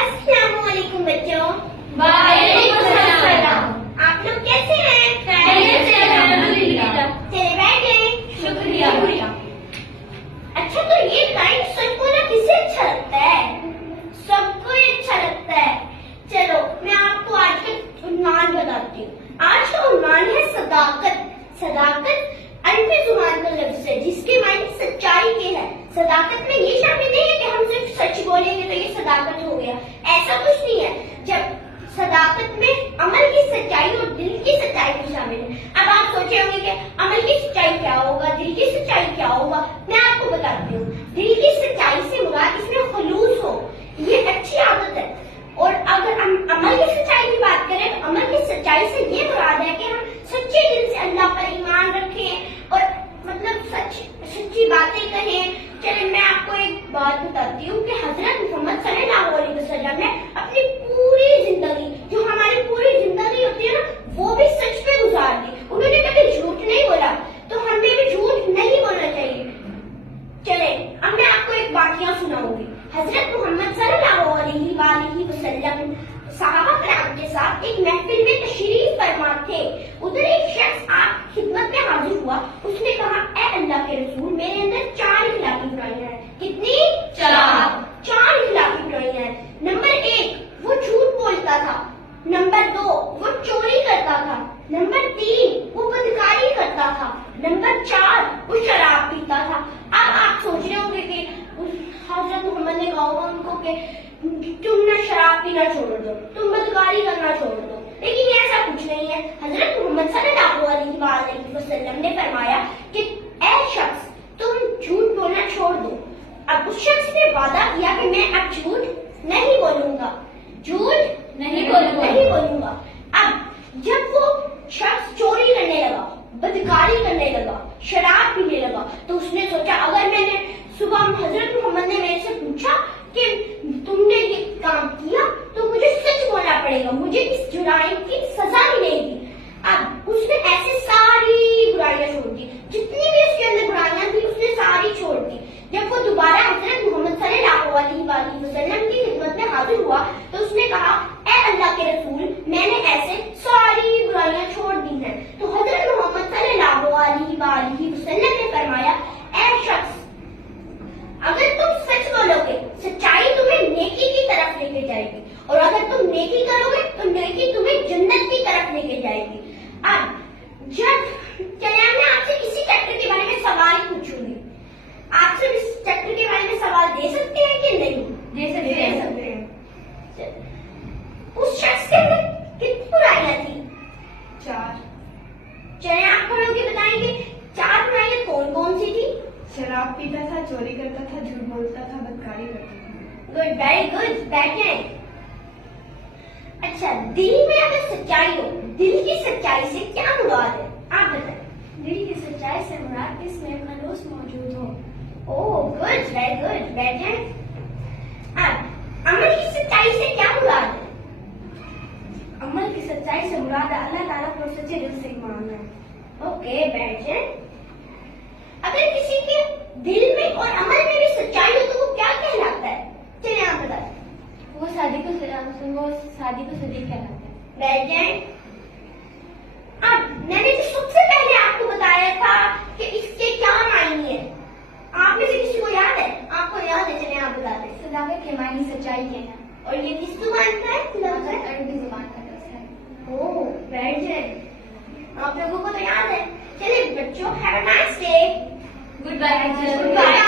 السلام علیکم بچوں. وعلیکم السلام. آپ لوگ کیسے ہیں؟ خیریت سے الحمدللہ. چلے بیٹھیں. شکریہ. اچھا تو یہ بتائیں سب کو نا کسے اچھا لگتا ہے؟ سب کو ہی اچھا لگتا ہے. چلو میں آپ کو آج کا عنوان بتاتی ہوں. آج کا عنوان ہے صداقت. صداقت عربی زبان کا لفظ ہے جس کے معنی سچائی کے ہے. صداقت میں یہ شامل نہیں ہے کہ ہم صرف سچ بولیں گے تو یہ صداقت ہو گیا. ایسا کچھ نہیں ہے. جب صداقت میں عمل کی سچائی اور دل کی سچائی بھی شامل ہے. اب آپ سوچے ہوں گے کہ عمل کی سچائی کیا ہوگا, دل کی سچائی کیا ہوگا. میں آپ کو بتاتی ہوں. دل کی سچائی سے مراد اس میں خلوص ہو, یہ اچھی عادت ہے. اور اگر ہم عمل کی سچائی کی بات کریں تو عمل کی سچائی سے یہ مراد ہے کہ ہم سچے دل سے اللہ پر ایمان رکھیں اور مطلب سچی باتیں کہیں. چلیں میں آپ کو ایک بات بتاتی ہوں کہ حضرت محمد صلی اللہ علیہ وسلم نے اپنی پوری زندگی, جو ہماری پوری زندگی ہوتی ہے نا, وہ بھی سچ پہ گزار دی. انہوں نے کبھی جھوٹ نہیں بولا, تو ہمیں بھی جھوٹ نہیں بولنا چاہیے. چلیں اب میں آپ کو ایک واقعہ سناؤں گی. حضرت محمد صلی اللہ علیہ وآلہ وسلم صحابہ کرام کے ساتھ ایک محفل میں تشریف فرما تھے. ادھر ایک شخص آپ خدمت میں حاضر ہوا. اس نے کہا, اے اللہ کے رسول, میرے اندر 4 اخلاقی برائیاں ہیں. کتنی؟ 4 اخلاقی برائیاں ہیں. نمبر 1, وہ جھوٹ بولتا تھا. نمبر 2, وہ چوری کرتا تھا. نمبر 3, وہ بدکاری کرتا تھا. نمبر 4, وہ شراب پیتا تھا. اب آپ سوچ رہے ہوں گے کہ حضرت محمد نے کہا ہوگا ان کو کہ تم نہ شراب پینا چھوڑ دو, تم بدکاری کرنا چھوڑ دو. لیکن ایسا کچھ نہیں ہے. حضرت محمد صلی اللہ علیہ وسلم نے فرمایا کہ اے شخص, تم جھوٹ بولنا چھوڑ دو. اب اس شخص نے وعدہ کیا کہ میں اب جھوٹ نہیں بولوں گا, جھوٹ نہیں بولوں گا. اب جب وہ شخص چوری کرنے لگا, بدکاری کرنے لگا, شراب پینے لگا, تو اس نے سوچا اگر میں نے صبح حضرت محمد نے میرے سے پوچھا کہ تم نے یہ کام کیا تو مجھے سچ بولنا پڑے گا, مجھے اس جرائم کی سزا ملے گی. اب اس نے ایسے ساری برائیاں چھوڑ دی, جتنی بھی اس کے اندر برائیاں تھی اس نے ساری چھوڑ دی. جب وہ دوبارہ حضرت محمد صلی اللہ علیہ وسلم کی خدمت میں حاضر ہوا تو اس نے کہا, اے اللہ کے رسول, میں نے ایسے ساری برائیاں چھوڑ دی ہیں. تو حضرت محمد صلی اللہ علیہ وسلم نے فرمایا, اے شخص, اگر تم سچ بولو گے سچائی تمہیں نیکی کی طرف لے کے جائے گی, اور اگر تم نیکی کرو گے تو نیکی تمہیں جنت کی طرف لے کے جائے گی. اب جب چلے میں آپ سے کسی چیپٹر کے بارے میں سوال پوچھوں گی, آپ سے اس چیپٹر کے بارے میں سوال دے سکتے ہیں کہ نہیں؟ دے سکتے ہیں. اس شخص کے اندر کتنی برائیاں تھی؟ 4. چلے آپ کو لوگ بتائیں گے 4 برائیاں کون کون سی تھی؟ شراب پیتا تھا, چوری کرتا تھا, جھوٹ بولتا تھا, بدکاری کرتا تھا. Good, very good. بیٹھیں. اچھا, دل میں اگر سچائی ہو, دل کی سچائی سے کیا مراد ہے آپ بتائیں. دل کی سچائی سے مراد اس میں خلوص موجود ہو. اوہ گڈ, ویری گڈ. بیٹھیں. اب عمل کی سچائی سے کیا مراد ہے؟ عمل کی سچائی سے مراد اللہ تعالیٰ کو سچے دل سے ماننا ہے. اوکے, بیٹھیں. اگر کسی کے دل میں اور عمل میں بھی سچائی ہو تو وہ کیا کہلاتا ہے؟ چلیں آپ بتائیں. وہ شادی کو صدیق کہلاتا ہے. بیٹھ جائیں. اب میں نے جو سب سے پہلے آپ کو بتایا تھا کہ اس کے کیا معنی ہے, آپ میں سے کسی کو یاد ہے؟ آپ کو یاد ہے؟ چلیں آپ بتا دیں. صداقت کے معنی سچائی کے ہیں. اور یہ کس زبان کا ہے؟ عربی زبان کا لفظ ہے. اوہ, بیٹھ جائیں. آپ لوگوں کو تو یاد ہے. چلے بچوں, have a nice day. Good bye. Good bye.